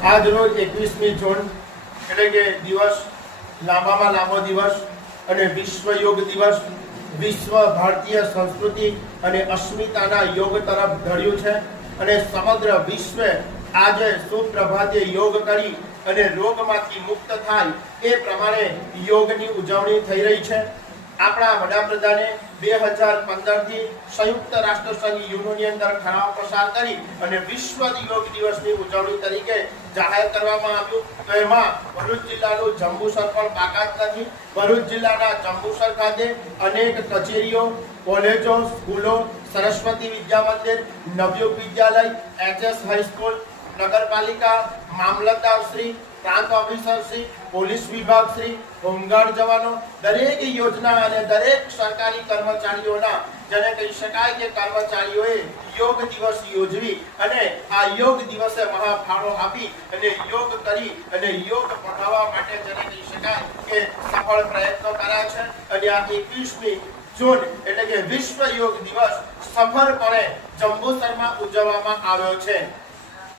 આજ રોજ 21મી જૂન એટલે કે દિવસ લાંબામાં લાંબો દિવસ અને વિશ્વ યોગ દિવસ વિશ્વ ભારતીય સંસ્કૃતિ અને અસ્મિતાના યોગ તરફ ધર્યું છે અને સમગ્ર વિશ્વ આજે સુપ્રભાતે યોગ કરી અને રોગમાંથી મુક્ત થાય એ પ્રમાણે યોગની ઉજવણી થઈ રહી છે। આપણા વડાપ્રધાને 2015 થી સંયુક્ત રાષ્ટ્ર સંઘ યુનોની અંદર ઠરાવ પસાર કરી અને વિશ્વ યોગ દિવસની ઉજવણી તરીકે જાહેર કરવામાં આવ્યું। તો એમાં ભરૂચ જિલ્લાનું જંબુસર પણ બાકાત નથી। ભરૂચ જિલ્લાના જંબુસર ખાતે અનેક કચેરીઓ, કોલેજો, સ્કૂલો, સરસ્વતી વિદ્યા મંદિર, નવયુગ વિદ્યાલય, એચએસ હાઈસ્કૂલ, નગરપાલિકા, મામલતદાર શ્રી, પ્રાંત ઓફિસર શ્રી, પોલીસ વિભાગ શ્રી, હોમગાર્ડ જવાનો, દરેક યોજના અને દરેક સરકારી કર્મચારીઓના જેને કહી શકાય કે કર્મચારીઓએ યોગ દિવસ યોજવી અને આ યોગ દિવસે મહાફાળો આપી અને યોગ કરી અને યોગ પઢાવવા માટે જેને કહી શકાય કે સફળ પ્રયત્નો કર્યા છે અને આ 21મી જૂન એટલે કે વિશ્વ યોગ દિવસ સફળપણે જંબુસરમાં ઉજવવામાં આવ્યો છે।